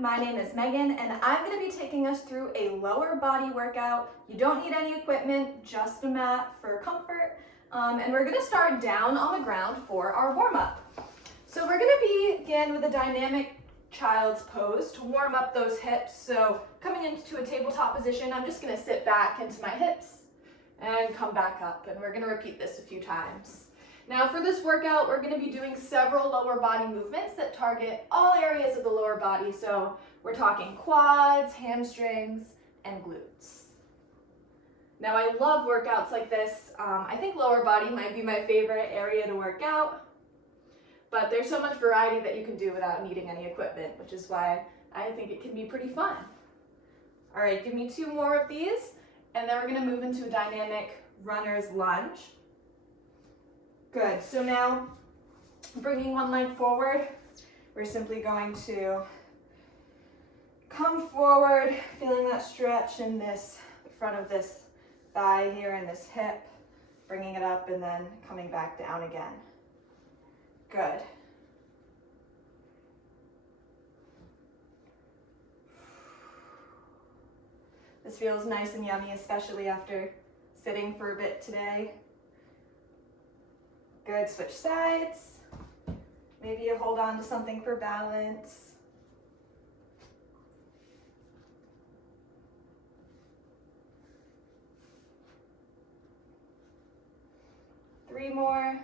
my name is Megan and I'm going to be taking us through a lower body workout. You don't need any equipment, just a mat for comfort. And we're going to start down on the ground for our warm-up. So we're going to begin with a dynamic child's pose to warm up those hips. So coming into a tabletop position, I'm just going to sit back into my hips and come back up, and we're going to repeat this a few times. Now for this workout, we're going to be doing several lower body movements that target all areas of the lower body. So we're talking quads, hamstrings, and glutes. Now I love workouts like this. I think lower body might be my favorite area to work out, but there's so much variety that you can do without needing any equipment, which is why I think it can be pretty fun. All right, give me 2 more of these, and then we're going to move into a dynamic runner's lunge. Good, so now bringing one leg forward, we're simply going to come forward, feeling that stretch in the front of this thigh here and this hip, bringing it up and then coming back down again. Good. This feels nice and yummy, especially after sitting for a bit today. Good, switch sides. Maybe you hold on to something for balance. Three more.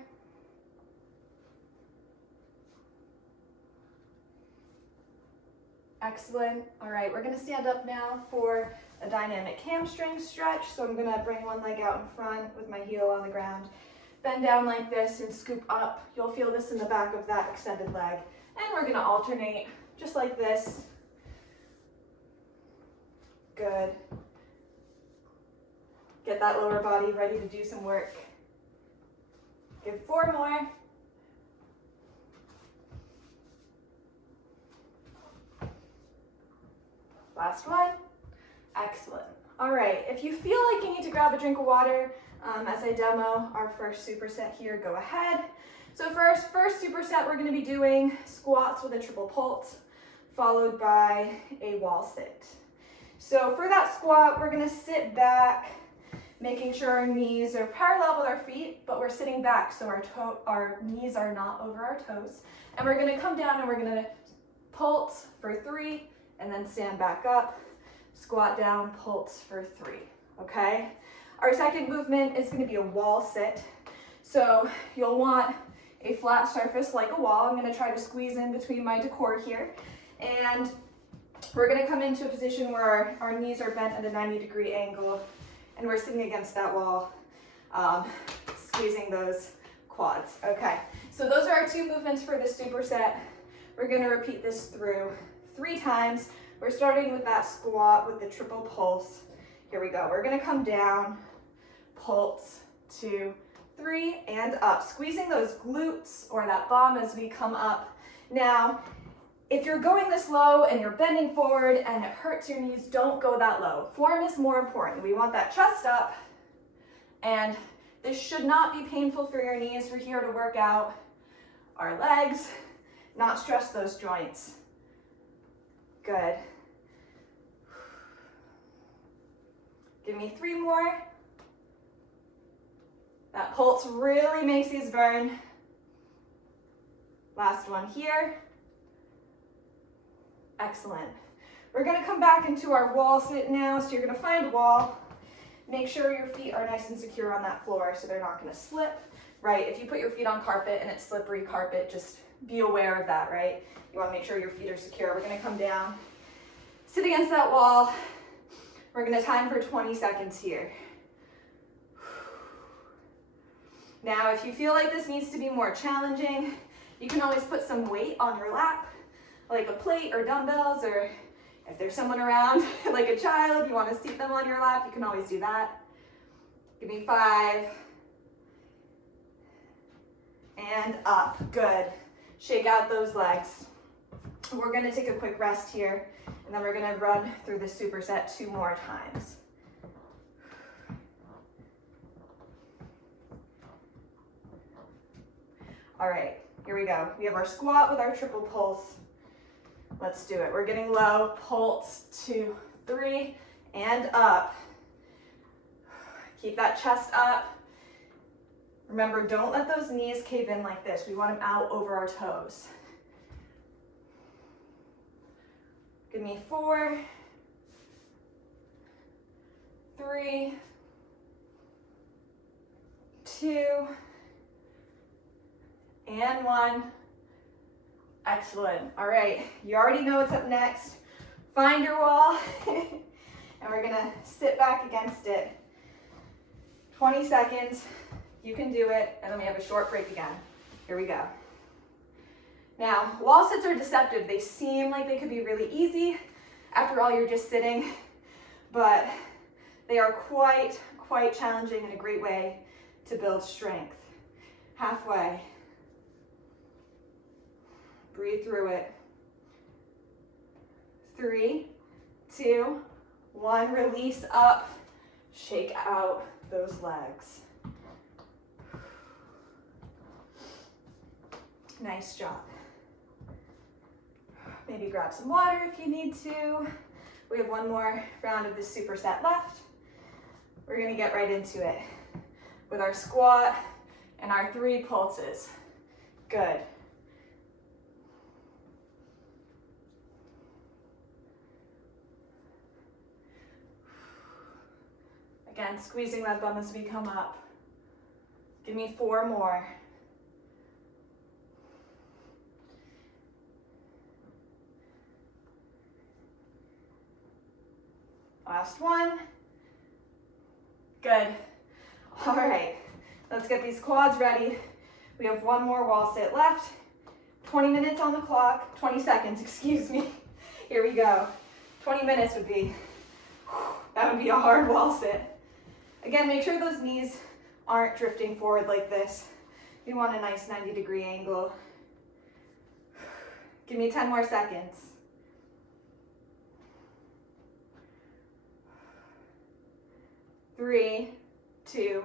Excellent. All right, we're gonna stand up now for a dynamic hamstring stretch. So I'm gonna bring one leg out in front with my heel on the ground. Bend down like this and scoop up. You'll feel this in the back of that extended leg. And we're gonna alternate just like this. Good. Get that lower body ready to do some work. Give 4 more. Last one. Excellent. All right, if you feel like you need to grab a drink of water, as I demo our first superset here, go ahead. So for our first superset, we're going to be doing squats with a triple pulse, followed by a wall sit. So for that squat, we're going to sit back, making sure our knees are parallel with our feet, but we're sitting back so our knees are not over our toes. And we're going to come down and we're going to pulse for 3, and then stand back up, squat down, pulse for 3, okay? Our second movement is going to be a wall sit. So you'll want a flat surface like a wall. I'm going to try to squeeze in between my decor here. And we're going to come into a position where our knees are bent at a 90-degree angle, and we're sitting against that wall, squeezing those quads. Okay, so those are our 2 movements for this superset. We're going to repeat this through 3 times. We're starting with that squat with the triple pulse. Here we go. We're going to come down, pulse, 2, 3, and up. Squeezing those glutes or that bum as we come up. Now, if you're going this low and you're bending forward and it hurts your knees, don't go that low. Form is more important. We want that chest up, and this should not be painful for your knees. We're here to work out our legs, not stress those joints. Good. Give me 3 more. That pulse really makes these burn. Last one here. Excellent. We're going to come back into our wall sit now. So you're going to find a wall. Make sure your feet are nice and secure on that floor so they're not going to slip, right? If you put your feet on carpet and it's slippery carpet, just be aware of that, right? You want to make sure your feet are secure. We're going to come down, sit against that wall. We're going to time for 20 seconds here. Now, if you feel like this needs to be more challenging, you can always put some weight on your lap, like a plate or dumbbells, or if there's someone around, like a child, you want to seat them on your lap, you can always do that. Give me 5. And up. Good. Shake out those legs. We're going to take a quick rest here, and then we're going to run through the superset 2 more times. All right, here we go. We have our squat with our triple pulse. Let's do it. We're getting low. Pulse, 2, 3, and up. Keep that chest up. Remember, don't let those knees cave in like this. We want them out over our toes. Give me 4, 3, 2, and 1. Excellent. All right, you already know what's up next. Find your wall, and we're gonna sit back against it. 20 seconds, you can do it, and then we have a short break again. Here we go. Now, wall sits are deceptive. They seem like they could be really easy. After all, you're just sitting, but they are quite challenging and a great way to build strength. Halfway. Breathe through it. 3, 2, 1. Release up. Shake out those legs. Nice job. Maybe grab some water if you need to. We have one more round of this superset left. We're gonna get right into it with our squat and our 3 pulses. Good. Again, squeezing that bum as we come up. Give me 4 more. Last one. Good. All right, let's get these quads ready. We have one more wall sit left. 20 minutes on the clock, 20 seconds, excuse me. Here we go. 20 minutes would be, that would be a hard wall sit. Again, make sure those knees aren't drifting forward like this. You want a nice 90-degree angle. Give me 10 more seconds. 3, 2,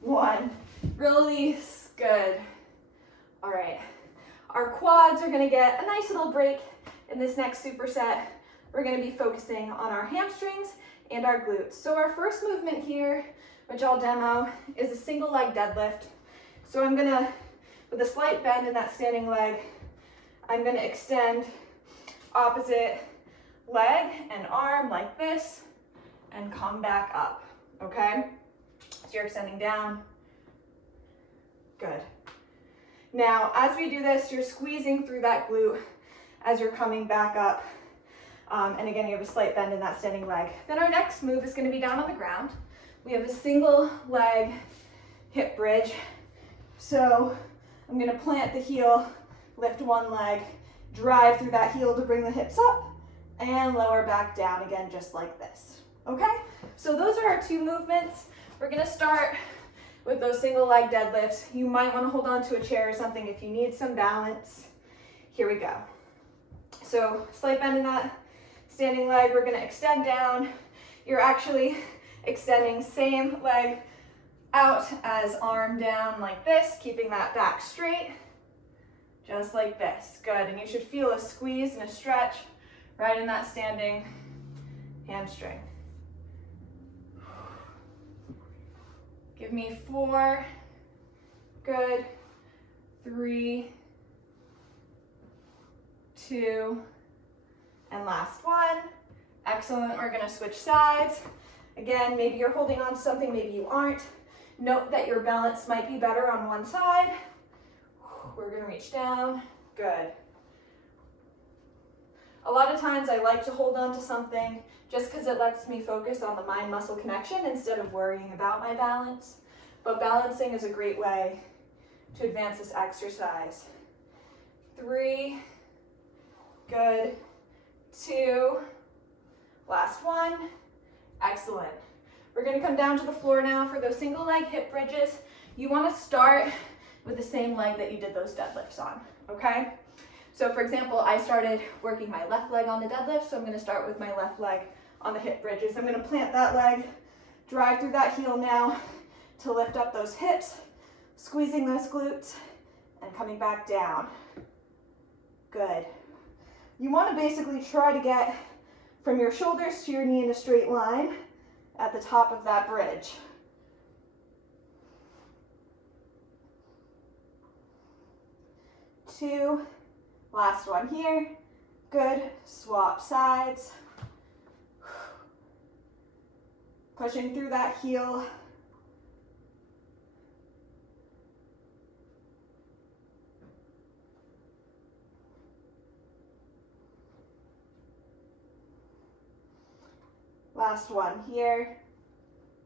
1. Release. Good. All right. Our quads are going to get a nice little break in this next superset. We're going to be focusing on our hamstrings and our glutes. So our first movement here, which I'll demo, is a single leg deadlift. So I'm going to, with a slight bend in that standing leg, I'm going to extend opposite leg and arm like this and come back up. Okay, so you're extending down. Good. Now, as we do this, you're squeezing through that glute as you're coming back up. And again, you have a slight bend in that standing leg. Then our next move is going to be down on the ground. We have a single leg hip bridge. So I'm going to plant the heel, lift one leg, drive through that heel to bring the hips up, and lower back down again, just like this. Okay, so those are our 2 movements. We're gonna start with those single leg deadlifts. You might wanna hold on to a chair or something if you need some balance. Here we go. So slight bend in that standing leg. We're gonna extend down. You're actually extending same leg out as arm down like this, keeping that back straight, just like this. Good, and you should feel a squeeze and a stretch right in that standing hamstring. Give me 4, good, 3, 2, and last one. Excellent, we're gonna switch sides. Again, maybe you're holding on to something, maybe you aren't. Note that your balance might be better on one side. We're gonna reach down, good. A lot of times I like to hold on to something just because it lets me focus on the mind-muscle connection instead of worrying about my balance. But balancing is a great way to advance this exercise. 3, good, 2, last one, excellent. We're gonna come down to the floor now for those single leg hip bridges. You wanna start with the same leg that you did those deadlifts on, okay? So for example, I started working my left leg on the deadlift, so I'm gonna start with my left leg on the hip bridges. I'm gonna plant that leg, drive through that heel now to lift up those hips, squeezing those glutes, and coming back down. Good. You want to basically try to get from your shoulders to your knee in a straight line at the top of that bridge. 2, last one here. Good, swap sides. Pushing through that heel. Last one here.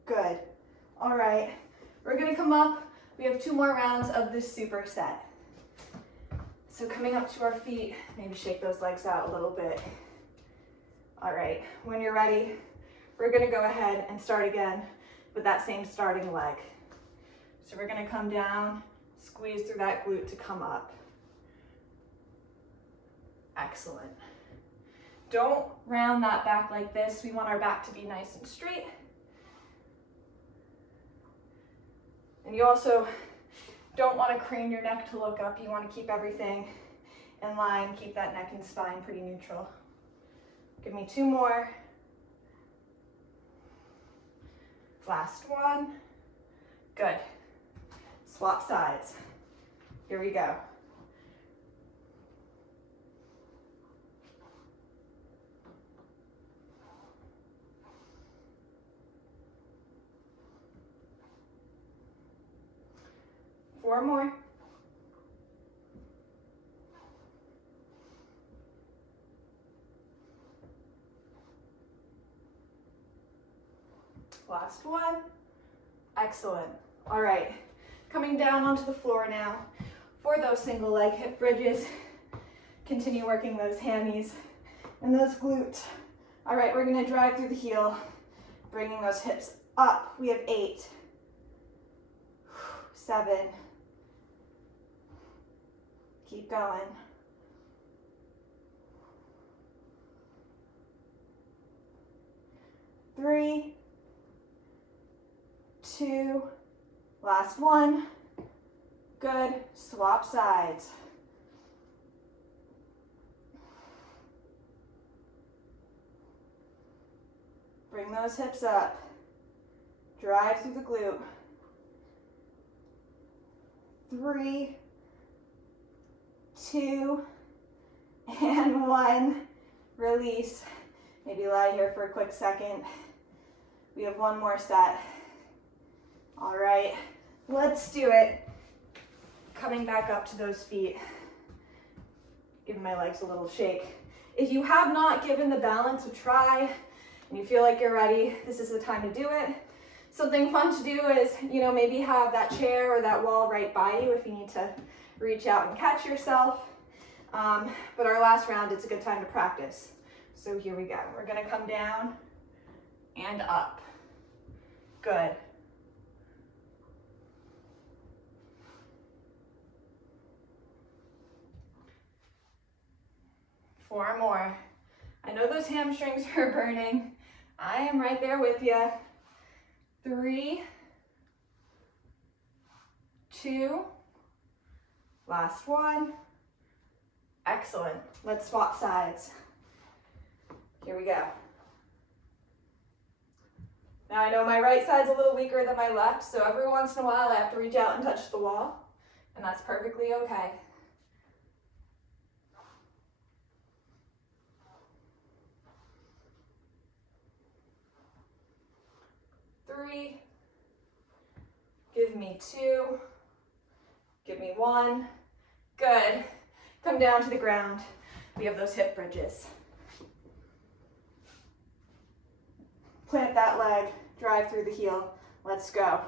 Good. All right, we're gonna come up. We have 2 more rounds of this superset. So coming up to our feet, maybe shake those legs out a little bit. All right, when you're ready, we're gonna go ahead and start again with that same starting leg. So we're gonna come down, squeeze through that glute to come up. Excellent. Don't round that back like this. We want our back to be nice and straight. And you also don't want to crane your neck to look up. You want to keep everything in line, keep that neck and spine pretty neutral. Give me 2 more. Last one. Good. Swap sides. Here we go. Four more. Last one. Excellent. All right, coming down onto the floor now for those single leg hip bridges. Continue working those hammies and those glutes. All right, we're gonna drive through the heel, bringing those hips up. We have 8, 7, keep going. 3, 2, last one. Good, swap sides. Bring those hips up. Drive through the glute. 3, 2, and 1. Release. Maybe lie here for a quick second. We have 1 more set. All right, let's do it. Coming back up to those feet. Giving my legs a little shake. If you have not given the balance a try and you feel like you're ready, this is the time to do it. Something fun to do is, maybe have that chair or that wall right by you if you need to reach out and catch yourself. But our last round, it's a good time to practice. So here we go. We're gonna come down and up. Good. Four more. I know those hamstrings are burning. I am right there with you. 3, 2, last one. Excellent. Let's swap sides. Here we go. Now I know my right side's a little weaker than my left, so every once in a while I have to reach out and touch the wall, and that's perfectly okay. 3, give me 2, give me 1, good. Come down to the ground. We have those hip bridges. Plant that leg, drive through the heel. Let's go.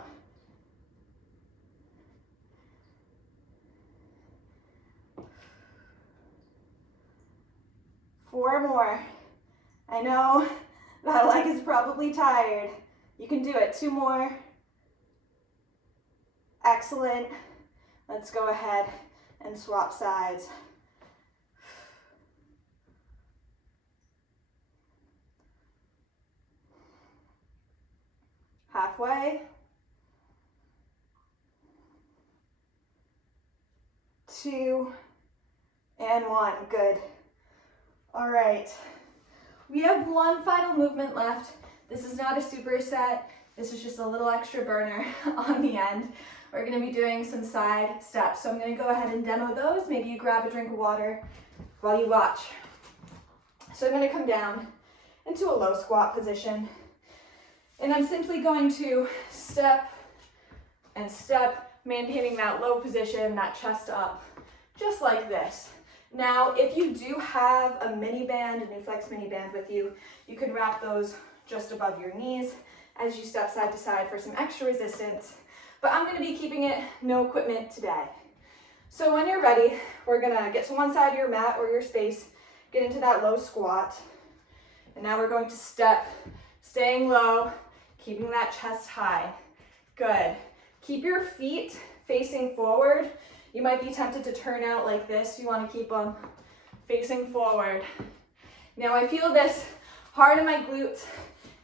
Four more. I know that leg is probably tired. You can do it. 2 more. Excellent. Let's go ahead and swap sides. Halfway. 2 and 1. Good. All right, we have one final movement left. This is not a superset. This is just a little extra burner on the end. We're gonna be doing some side steps. So I'm gonna go ahead and demo those. Maybe you grab a drink of water while you watch. So I'm gonna come down into a low squat position. And I'm simply going to step and step, maintaining that low position, that chest up, just like this. Now, if you do have a mini band, a NuFlex mini band with you, you can wrap those just above your knees as you step side to side for some extra resistance. But I'm gonna be keeping it no equipment today. So when you're ready, we're gonna get to one side of your mat or your space, get into that low squat. And now we're going to step, staying low, keeping that chest high. Good. Keep your feet facing forward. You might be tempted to turn out like this. You want to keep them facing forward. Now I feel this hard in my glutes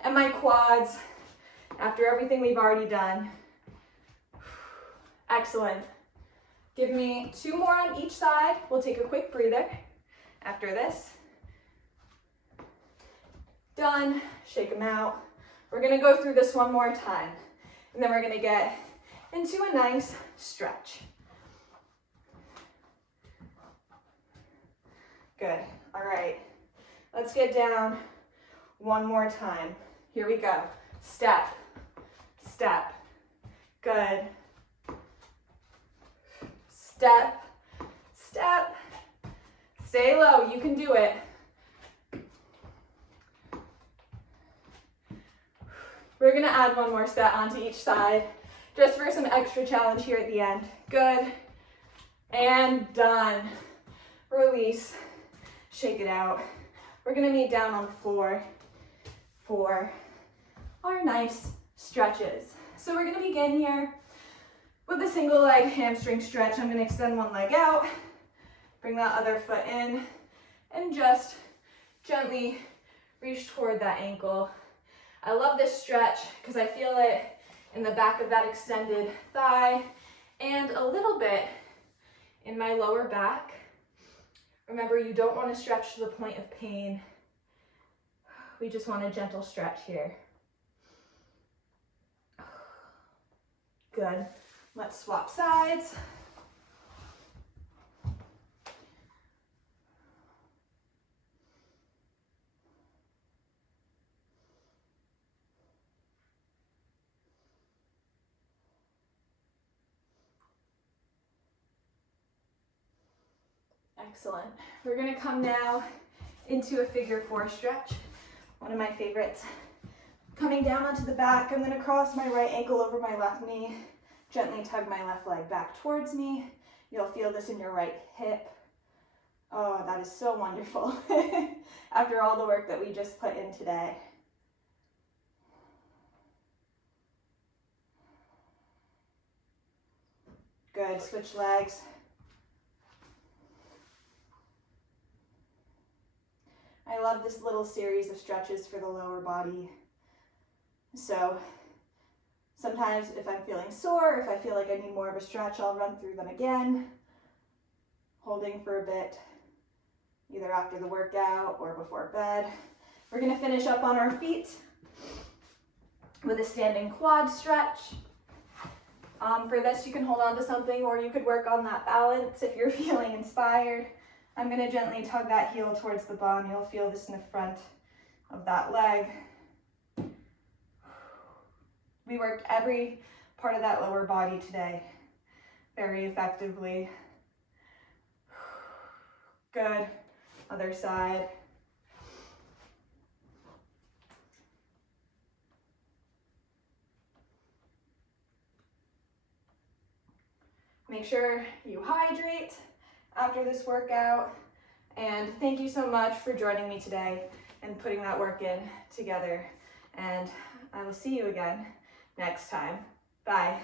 and my quads after everything we've already done. Excellent. Give me 2 more on each side. We'll take a quick breather after this. Done. Shake them out. We're going to go through this one more time, and then we're going to get into a nice stretch. Good. All right. Let's get down one more time. Here we go. Step, step. Good. Step, step. Stay low. You can do it. We're gonna add one more set onto each side, just for some extra challenge here at the end. Good, and done. Release, shake it out. We're gonna meet down on the floor for our nice stretches. So we're gonna begin here with a single leg hamstring stretch. I'm gonna extend one leg out, bring that other foot in, and just gently reach toward that ankle. I love this stretch because I feel it in the back of that extended thigh and a little bit in my lower back. Remember, you don't want to stretch to the point of pain. We just want a gentle stretch here. Good. Let's swap sides. Excellent. We're going to come now into a figure 4 stretch, one of my favorites. Coming down onto the back, I'm going to cross my right ankle over my left knee, gently tug my left leg back towards me. You'll feel this in your right hip. Oh, that is so wonderful after all the work that we just put in today. Good. Switch legs. I love this little series of stretches for the lower body. So sometimes if I'm feeling sore, if I feel like I need more of a stretch, I'll run through them again, holding for a bit, either after the workout or before bed. We're going to finish up on our feet with a standing quad stretch. For this, you can hold on to something or you could work on that balance if you're feeling inspired. I'm going to gently tug that heel towards the bum. You'll feel this in the front of that leg. We worked every part of that lower body today very effectively. Good. Other side. Make sure you hydrate after this workout, and thank you so much for joining me today and putting that work in together, and I will see you again next time. Bye.